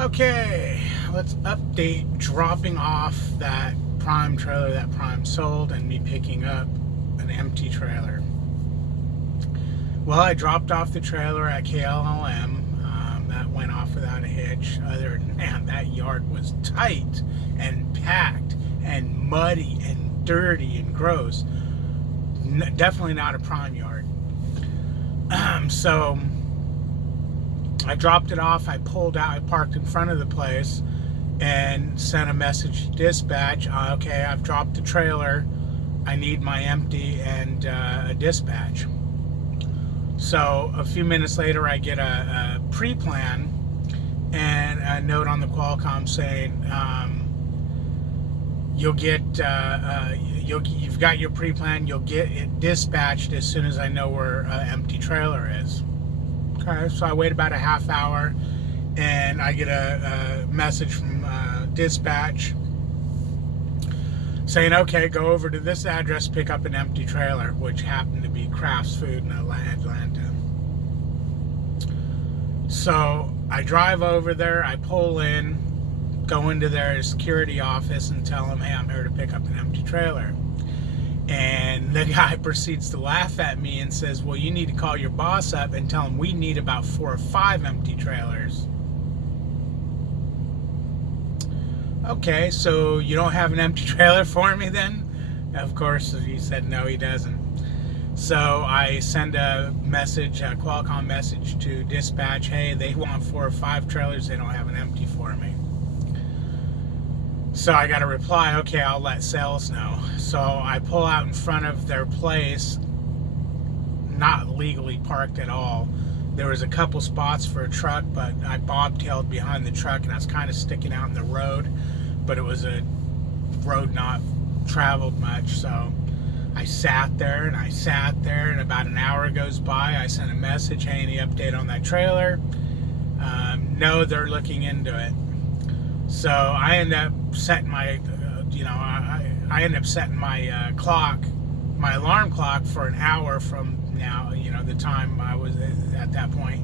Okay, let's update dropping off that Prime trailer that Prime sold and me picking up an empty trailer. Well, I dropped off the trailer at KLLM. That went off without a hitch. Other than that, that yard was tight and packed and muddy and dirty and gross. Definitely not a Prime yard. So I dropped it off. I pulled out. I parked in front of the place and sent a message to dispatch. Okay, I've dropped the trailer. I need my empty and a dispatch. So a few minutes later, I get a pre-plan and a note on the Qualcomm saying you'll get you've got your pre-plan. You'll get it dispatched as soon as I know where empty trailer is. Okay, so I wait about a half hour, and I get a message from dispatch saying, okay, go over to this address, pick up an empty trailer, which happened to be Kraft's Food in Atlanta. So I drive over there, I pull in, go into their security office and tell them, hey, I'm here to pick up an empty trailer. And the guy proceeds to laugh at me and says, well, you need to call your boss up and tell him we need about 4 or 5 empty trailers. Okay, so you don't have an empty trailer for me then? Of course, he said no, he doesn't. So I send a message, a Qualcomm message to dispatch, hey, they want 4 or 5 trailers, they don't have an empty for me. So I got a reply, okay, I'll let sales know. So I pull out in front of their place, not legally parked at all. There was a couple spots for a truck, but I bobtailed behind the truck and I was kind of sticking out in the road, but it was a road not traveled much. So I sat there and about an hour goes by. I sent a message, hey, any update on that trailer? No, they're looking into it. So I end up setting my, I end up setting my clock, my alarm clock for an hour from now, the time I was at that point.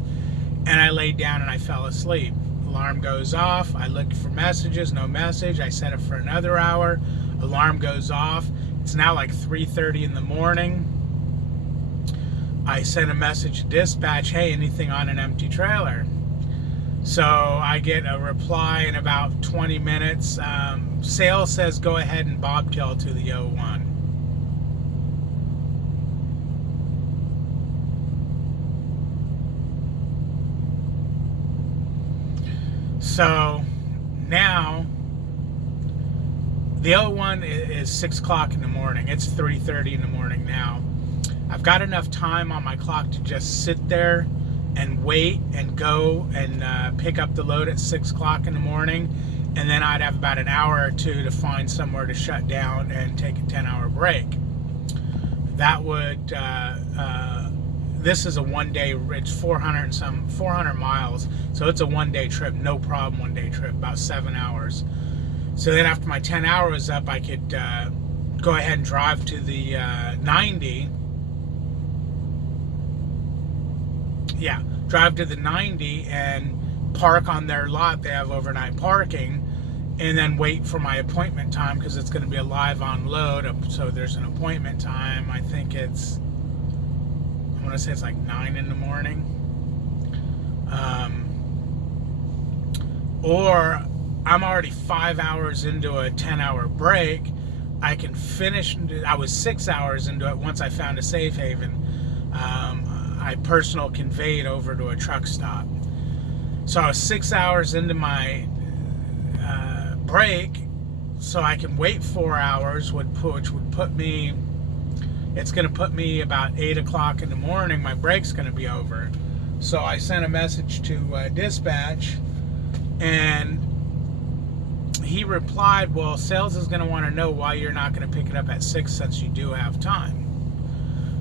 And I laid down and I fell asleep. Alarm goes off. I looked for messages, no message. I set it for another hour. Alarm goes off. It's now like 3:30 in the morning. I sent a message to dispatch, hey, anything on an empty trailer? So I get a reply in about 20 minutes. Sales says go ahead and bobtail to the 01. So now the 01 is 6 o'clock in the morning. It's 3:30 in the morning now. I've got enough time on my clock to just sit there and wait and go and pick up the load at 6 o'clock in the morning, and then I'd have about an hour or two to find somewhere to shut down and take a 10-hour break. That would this is a one-day, it's 400 miles, so it's a one-day trip, no problem, one-day trip, about 7 hours. So then after my 10 hours was up, I could go ahead and drive to the 90. Yeah, drive to the 90 and park on their lot. They have overnight parking, and then wait for my appointment time because it's going to be a live unload. So there's an appointment time. I think it's, I want to say it's like 9 in the morning. Or I'm already 5 hours into a 10-hour break. I can finish. I was 6 hours into it once I found a safe haven. I personal conveyed over to a truck stop. So I was 6 hours into my break, so I can wait 4 hours, which would put me, it's going to put me about 8 o'clock in the morning. My break's going to be over. So I sent a message to dispatch, and he replied, well, sales is going to want to know why you're not going to pick it up at 6 since you do have time.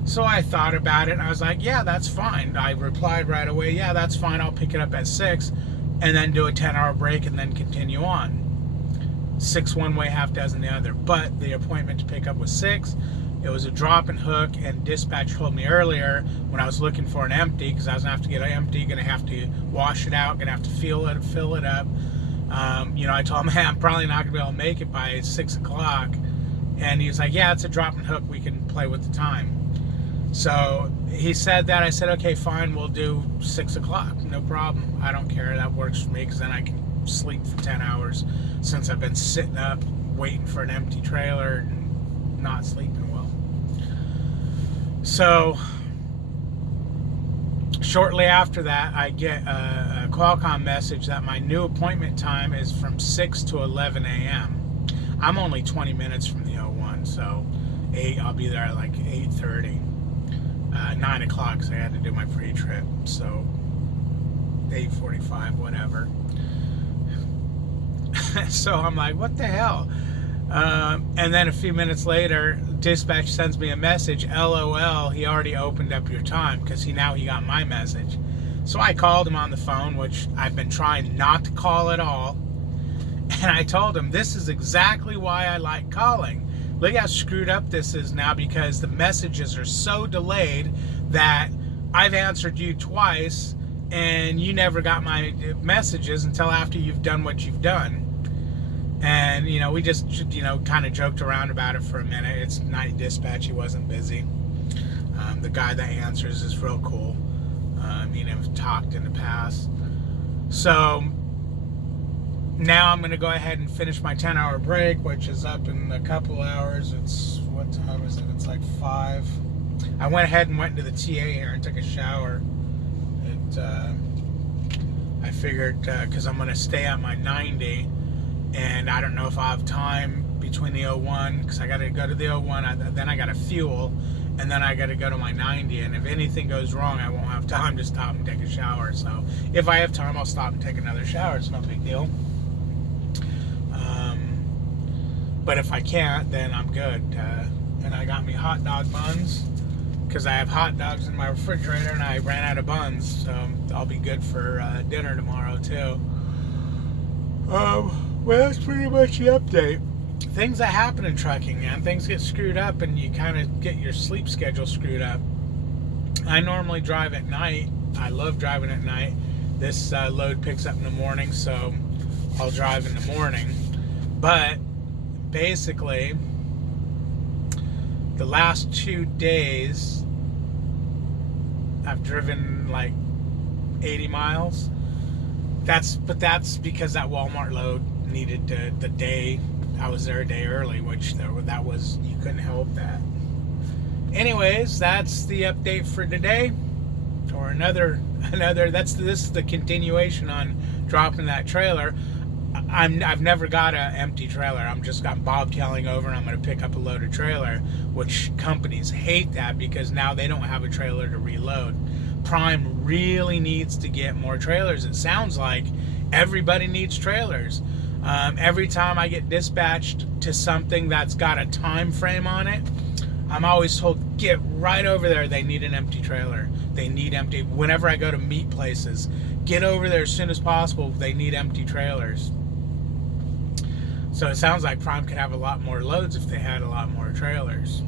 So I thought about it, and I was like, yeah, that's fine. I replied right away, yeah, that's fine. I'll pick it up at 6 and then do a 10-hour break and then continue on. 6 one way, half dozen the other. But the appointment to pick up was 6, It was a drop and hook, and dispatch told me earlier when I was looking for an empty, because I was going to have to get an empty, going to have to wash it out, going to have to fill it up. I told him, hey, I'm probably not going to be able to make it by 6 o'clock. And he was like, yeah, it's a drop and hook. We can play with the time. So he said that. I said, okay, fine, we'll do 6 o'clock. No problem. I don't care. That works for me, because then I can sleep for 10 hours since I've been sitting up waiting for an empty trailer and not sleeping well. So shortly after that, I get a Qualcomm message that my new appointment time is from 6 to 11 a.m. I'm only 20 minutes from the 01, so I'll be there at like 8:30. 9 o'clock, so I had to do my pre-trip, so 8:45, whatever. So I'm like, what the hell? And then a few minutes later, dispatch sends me a message, LOL, he already opened up your time, because he got my message. So I called him on the phone, which I've been trying not to call at all, and I told him, this is exactly why I like calling. Look how screwed up this is now, because the messages are so delayed that I've answered you twice and you never got my messages until after you've done what you've done. And, we just, kind of joked around about it for a minute. It's night dispatch. He wasn't busy. The guy that answers is real cool. I've talked in the past. So now I'm going to go ahead and finish my 10-hour break, which is up in a couple hours. What time is it? It's like 5. I went ahead and went into the TA here and took a shower. I figured, because I'm going to stay at my 90, and I don't know if I'll have time between the 01, because I got to go to the 01, then I got to fuel, and then I got to go to my 90, and if anything goes wrong, I won't have time to stop and take a shower. So if I have time, I'll stop and take another shower. It's no big deal. But if I can't, then I'm good. And I got me hot dog buns, because I have hot dogs in my refrigerator, and I ran out of buns, so I'll be good for dinner tomorrow too. Well, that's pretty much the update. Things that happen in trucking, man. Things get screwed up, and you kind of get your sleep schedule screwed up. I normally drive at night. I love driving at night. This load picks up in the morning, so I'll drive in the morning. But basically, the last 2 days, I've driven like 80 miles. That's because that Walmart load needed the day. I was there a day early, which that was, you couldn't help that. Anyways, that's the update for today. Or another. This is the continuation on dropping that trailer. I've never got an empty trailer. I'm bobtailing over, and I'm going to pick up a loaded trailer, which companies hate that, because now they don't have a trailer to reload. Prime really needs to get more trailers. It sounds like everybody needs trailers. Every time I get dispatched to something that's got a time frame on it, I'm always told, get right over there. They need an empty trailer. They need empty. Whenever I go to meat places, get over there as soon as possible. They need empty trailers. So it sounds like Prime could have a lot more loads if they had a lot more trailers.